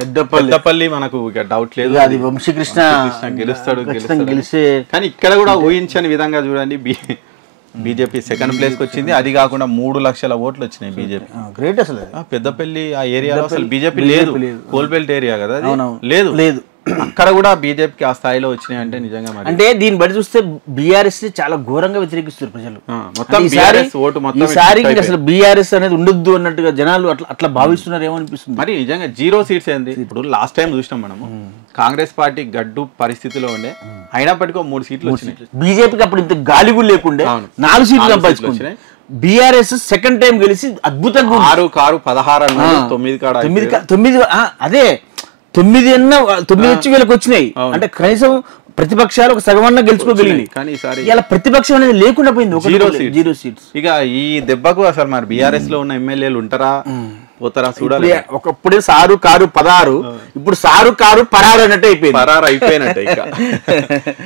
పెద్దపల్లి మనకు ఇక డౌట్ లేదు, అది వంశీకృష్ణ గెలుస్తాడు గెలిచే. కానీ ఇక్కడ కూడా ఊహించని విధంగా చూడండి బీజేపీ సెకండ్ ప్లేస్ కి వచ్చింది. అది కాకుండా 3 లక్షల ఓట్లు వచ్చినాయి బీజేపీ. గ్రేట్ అసలు. పెద్దపల్లి ఆ ఏరియాలో అసలు బీజేపీ లేదు, కోల్బెల్ట్ ఏరియా కదా అది, లేదు లేదు. అక్కడ కూడా బీజేపీకి ఆ స్థాయిలో వచ్చినాయి అంటే నిజంగా అంటే దీన్ని బట్టి చూస్తే బీఆర్ఎస్ ని చాలా ఘోరంగా వ్యతిరేకిస్తారు ప్రజలు. ఈసారి అసలు బీఆర్ఎస్ అనేది ఉండొద్దు అన్నట్టుగా జనాలు అట్లా భావిస్తున్నారు ఏమో అనిపిస్తుంది. మరి నిజంగా 0 సీట్స్ ఏంది? ఇప్పుడు లాస్ట్ టైం చూసినాం మనము, కాంగ్రెస్ పార్టీ గడ్డు పరిస్థితిలో ఉండే, అయినప్పటికీ 3 సీట్లు వచ్చినాయి. బీజేపీకి అప్పుడు ఇంత గాలి కూడా లేకుండే 4 సీట్లు సంపాదించుకున్నాయి. బీఆర్ఎస్ సెకండ్ టైం గెలిచి అద్భుతంగా 9 అదే 9 వచ్చి వీళ్ళకి వచ్చినాయి. అంటే కనీసం ప్రతిపక్షాలు ఒక సగమన్నా గెలుచుకోగలిగింది. కానీ ఇలా ప్రతిపక్షం అనేది లేకుండా పోయింది, 0 సీట్స్. ఇక ఈ దెబ్బకు అసలు మరి బీఆర్ఎస్ లో ఉన్న ఎమ్మెల్యేలు ఉంటారా పోతారా చూడాలి. ఒకప్పుడే సారు కారు 16, ఇప్పుడు సారు కారు పరారు అన్నట్టు అయిపోయింది. పరారు అయిపోయినట్టే ఇక.